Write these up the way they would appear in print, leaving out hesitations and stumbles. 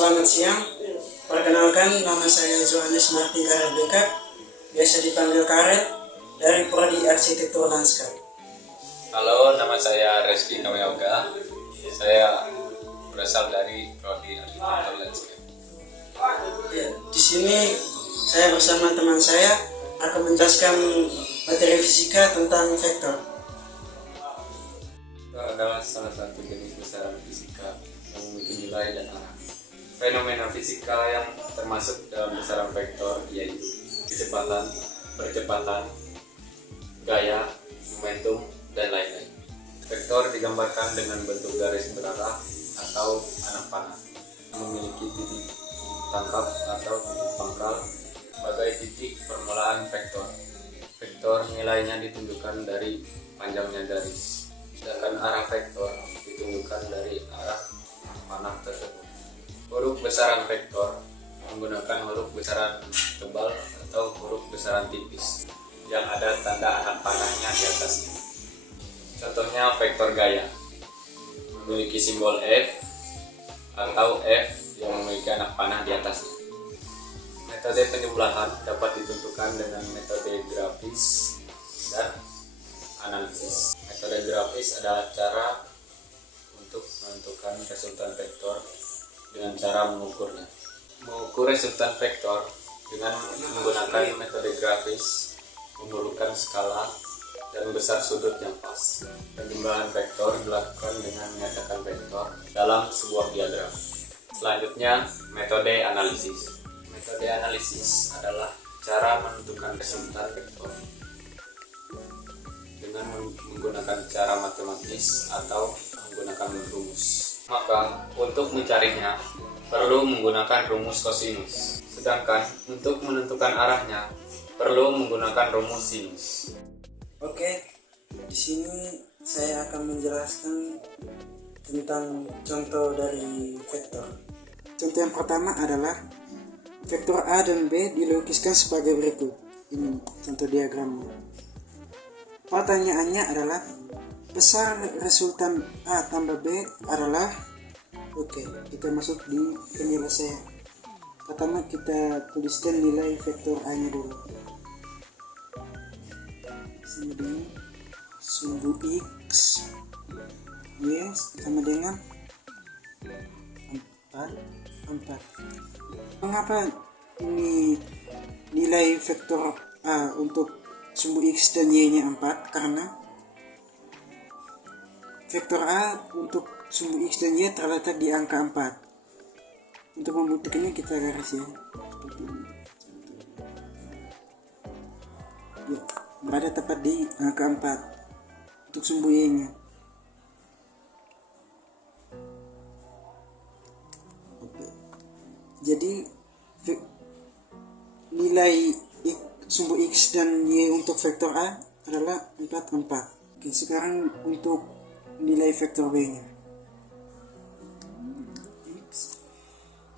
Selamat siang, perkenalkan nama saya Johannes Martin Karet Beka, biasa dipanggil Karet, dari Prodi Arsitektur Lanskap. Halo, nama saya Reski Kaweoga. Saya berasal dari Prodi Arsitektur Lanskap. Ya, di sini saya bersama teman saya akan menjelaskan materi fisika tentang vektor. Vektor adalah salah satu jenis besaran fisika yang memiliki nilai dan arah. Fenomena fisika yang termasuk dalam besaran vektor yaitu kecepatan, percepatan, gaya, momentum, dan lain-lain. Vektor digambarkan dengan bentuk garis berarah atau anak panah, memiliki titik tangkap atau titik pangkal sebagai titik permulaan vektor. Vektor nilainya ditunjukkan dari panjangnya garis, sedangkan arah vektor ditunjukkan dari arah panah tersebut. Huruf besaran vektor menggunakan huruf besaran tebal atau huruf besaran tipis yang ada tanda anak panahnya di atasnya. Contohnya vektor gaya memiliki simbol F atau F yang memiliki anak panah di atasnya. Metode penjumlahan dapat ditentukan dengan metode grafis dan analisis. Metode grafis adalah cara untuk menentukan resultan vektor dengan cara mengukurnya. Mengukur resultan vektor dengan menggunakan metode grafis memerlukan skala dan besar sudut yang pas. Penjumlahan vektor dilakukan dengan menyatakan vektor dalam sebuah diagram. Selanjutnya, metode analisis. Metode analisis adalah cara menentukan resultan vektor dengan menggunakan cara matematis atau menggunakan rumus. Maka untuk mencarinya perlu menggunakan rumus kosinus, sedangkan untuk menentukan arahnya perlu menggunakan rumus sinus. Oke, di sini saya akan menjelaskan tentang contoh dari vektor. Contoh yang pertama adalah vektor A dan B dilukiskan sebagai berikut. Ini contoh diagramnya. Pertanyaannya adalah besar resultan A tambah B adalah, oke, kita masuk di penyelesaian. Pertama kita tuliskan nilai vektor A nya dulu. Sini sumbu X Y sama dengan 4. Mengapa ini nilai vektor A untuk sumbu X dan Y nya 4? Karena vektor A untuk sumbu X dan Y terletak di angka 4. Untuk membuktikannya kita garis ya. Seperti ini. Ya, berada tepat di angka 4 untuk sumbu Y nya. Oke. Jadi nilai sumbu X dan Y untuk vektor A adalah 4. Oke, sekarang untuk nilai vektor B nya. X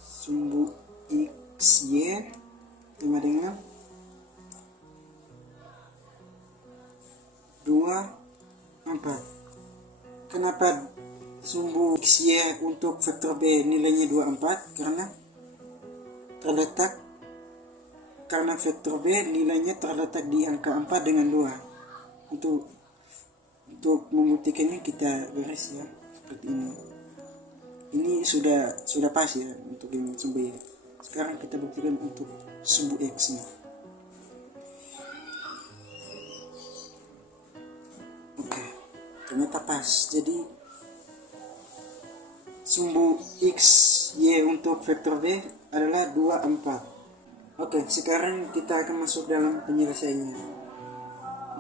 sumbu X Y sama dengan 2, 4. Kenapa sumbu X Y untuk vektor B nilainya 2, 4? Karena vektor B nilainya terletak di angka 4 dengan 2. Untuk membuktikannya kita garis ya seperti ini. Ini sudah pas ya untuk yang sumbu Y. Sekarang kita buktikan untuk sumbu X nya. Oke, ternyata pas. Jadi sumbu X Y untuk vektor B adalah 2, 4. Oke, sekarang kita akan masuk dalam penyelesaiannya.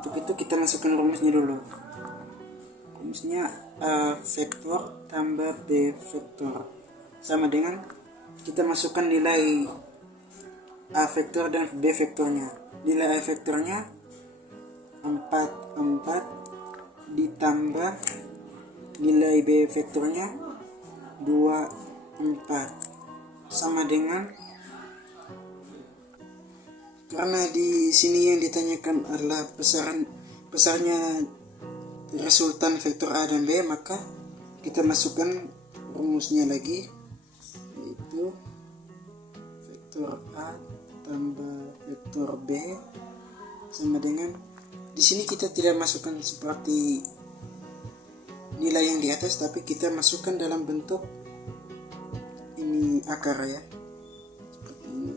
Untuk itu kita masukkan rumusnya dulu. Rumusnya A vektor tambah B vektor sama dengan kita masukkan nilai A vektor dan B vektornya. Nilai A vektornya 4 ditambah nilai B vektornya 2, 4 sama dengan, karena di sini yang ditanyakan adalah besarnya resultan vektor A dan B, maka kita masukkan rumusnya lagi, yaitu vektor A tambah vektor B sama dengan, di sini kita tidak masukkan seperti nilai yang di atas, tapi kita masukkan dalam bentuk ini akar ya, seperti ini.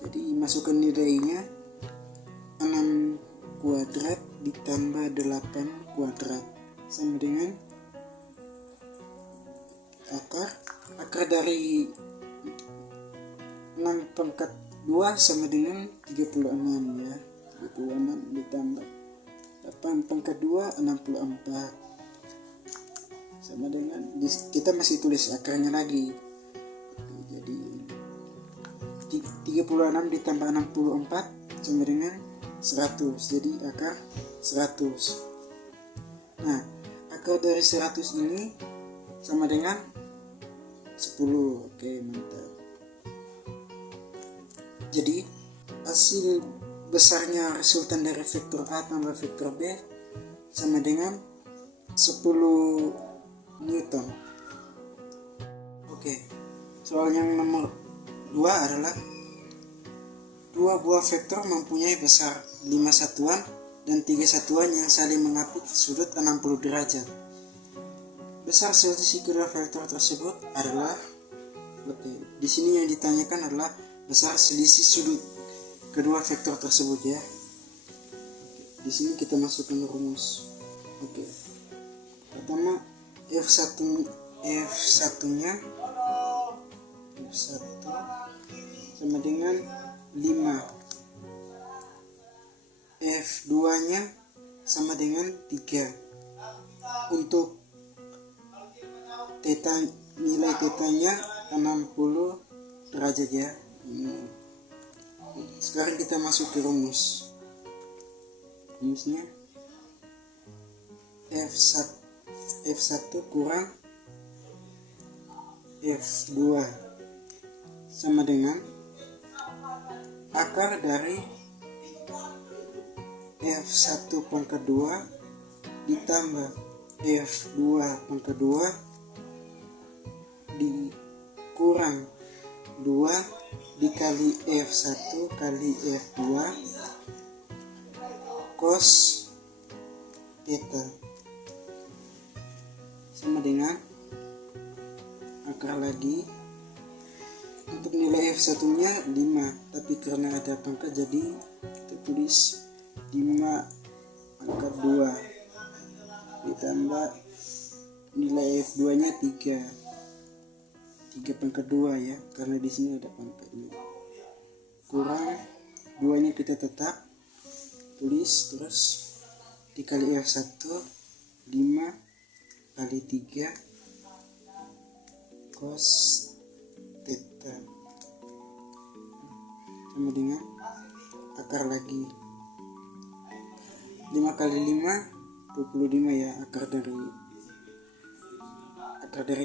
Jadi masukkan nilainya 6 kuadrat ditambah 8 kuadrat sama dengan akar dari 6 pangkat 2 sama dengan 36 ya. 36 ditambah 8 pangkat 2 64 sama dengan, kita masih tulis akarnya lagi. Jadi 36 ditambah 64 sama dengan 100, jadi akar 100. Nah, akar dari 100 ini sama dengan 10. Oke, mantap. Jadi hasil besarnya resultan dari vektor A tambah vektor B sama dengan 10 Newton. Oke, soal yang nomor 2 adalah dua buah vektor mempunyai besar 5 satuan dan 3 satuan yang saling mengapit sudut 60 derajat. Besar selisih kedua vektor tersebut adalah, di sini yang ditanyakan adalah besar selisih sudut kedua vektor tersebut ya. Di sini kita masukkan rumus. Oke. Pertama F1 nya F1 sama dengan 5. F2 nya sama dengan 3. Untuk nilai tetanya 60 derajat ya. Sekarang kita masuk ke rumusnya. F1 kurang F2 sama dengan akar dari F1 pangkat 2 ditambah F2 pangkat 2 dikurang 2 dikali F1 kali F2 cos theta sama dengan akar lagi. Untuk nilai F1 nya 5, tapi karena ada pangkat jadi kita tulis 5 pangkat 2 ditambah nilai F2 nya 3 pangkat 2 ya, karena di sini ada pangkatnya, kurang 2 nya kita tetap tulis, terus dikali F1 5 kali 3 cos theta sama dengan akar lagi 5 kali 5 25 ya, akar dari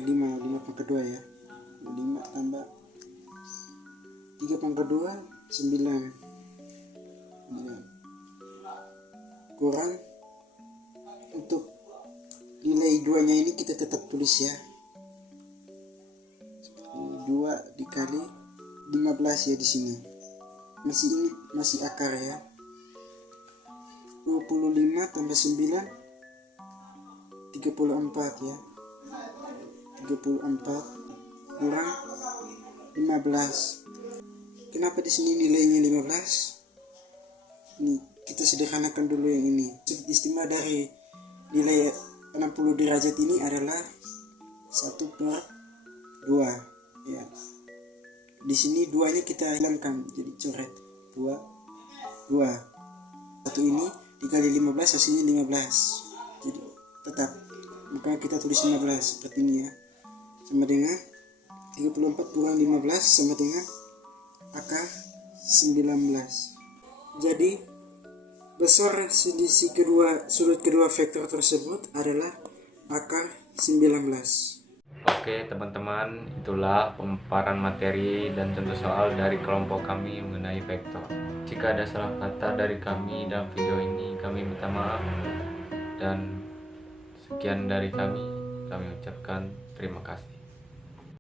5 pangkat 2 ya, 5 tambah 3 pangkat 2 9 kurang, untuk nilai 2 nya ini kita tetap tulis ya, 2 dikali 15 ya, di sini masih akar ya, 25 tambah 9 34 ya, 34 kurang 15. Kenapa di sini nilainya 15? Ini kita sederhanakan dulu yang ini. Istimewa dari nilai 60 derajat ini adalah 1/2 ya. Di sini 2 nya kita hilangkan, jadi coret 2. Satu ini dikali 15 hasilnya 15. Jadi tetap, maka kita tulis 15 seperti ini ya. Sama dengan 34 kurang 15 sama dengan akar 19. Jadi besar selisih sudut kedua vektor tersebut adalah akar 19. Oke teman-teman, itulah pemaparan materi dan contoh soal dari kelompok kami mengenai vektor. Jika ada salah kata dari kami dalam video ini, kami minta maaf. Dan sekian dari kami ucapkan terima kasih.